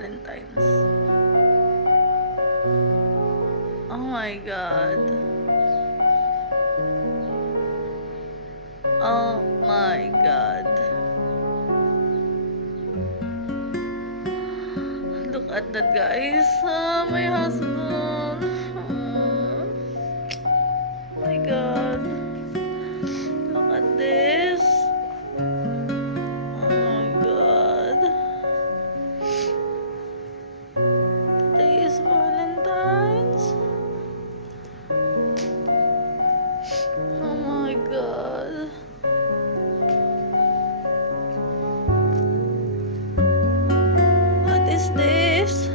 Valentine's. Oh my God. Oh my God. Look at that, guys. My husband. Oh my God. Look at this. Oh my God. Today is Valentine's. Oh my God. What is this?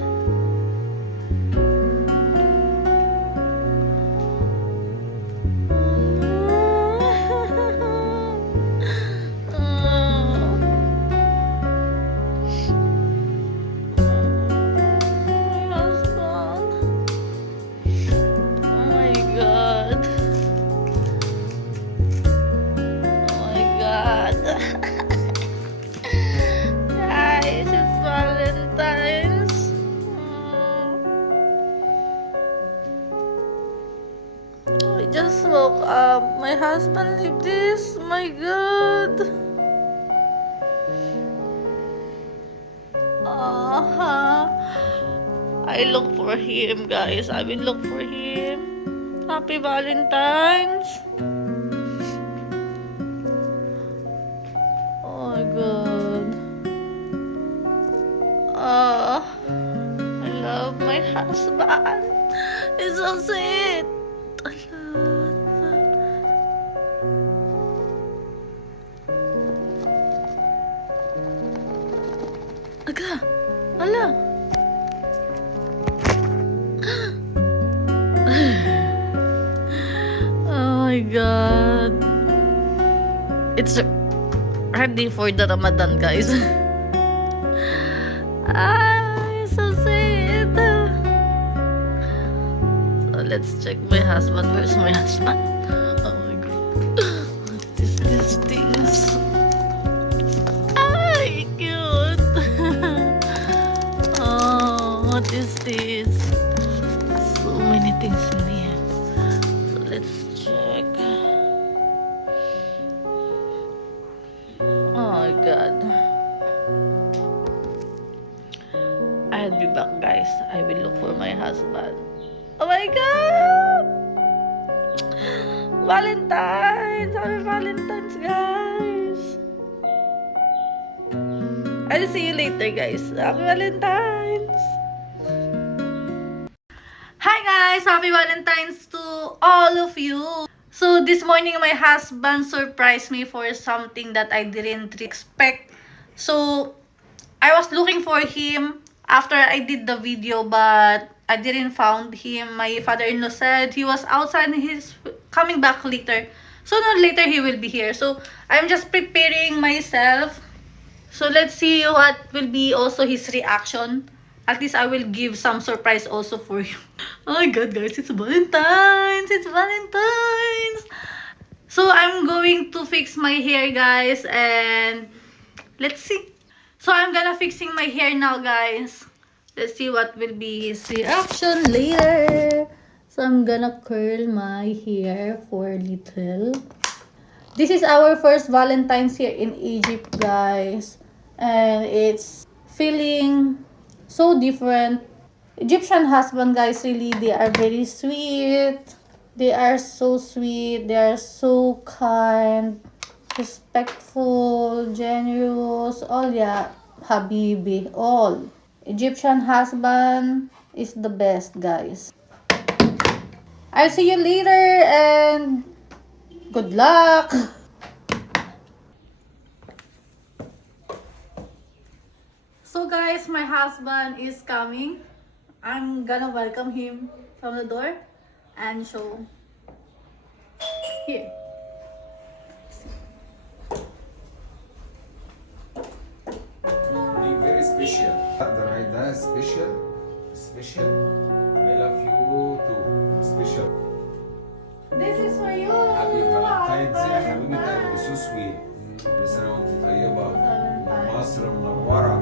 Guys, it's Valentine's. I just woke up. My husband left this. My God. I look for him, guys. I will look for him. Happy Valentine's. Oh my God. I love my husband. He's so sweet. Aga, ala. Oh my God. It's ready for the Ramadan, guys. So sweet. So let's check my husband. Where's my husband? Oh my God. What is these things? Ay, cute. Oh, what is this? So many things in here. So let's check. Oh my God. I'll be back, guys. I will look for my husband. Oh my God! Valentine's! Happy Valentine's, guys! I'll see you later, guys. Happy Valentine's! Hi, guys! Happy Valentine's to all of you! So, this morning, my husband surprised me for something that I didn't expect. So, I was looking for him after I did the video, but I didn't found him. My father-in-law said he was outside and he's coming back later. So, no, later he will be here. So, I'm just preparing myself. So, let's see what will be also his reaction. At least I will give some surprise also for you. Oh my God, guys, it's Valentine's! It's Valentine's! So, I'm going to fix my hair, guys, and let's see. So, I'm gonna fixing my hair now, guys. Let's see what will be his reaction later. So, I'm gonna curl my hair for a little. This is our first Valentine's here in Egypt, guys. And it's feeling so different. Egyptian husband, guys, really, they are very sweet. They are so sweet. They are so kind, respectful, generous. All, yeah, Habibi, all. Egyptian husband is the best, guys. I'll see you later and good luck. So, guys, my husband is coming. I'm gonna welcome him from the door and show here. Very special. ده special. Special. I love you too. Special. This is for you. Happy Valentine's يا حبيبتي. So sweet. كل سنة وانت طيبة. مصر منورة.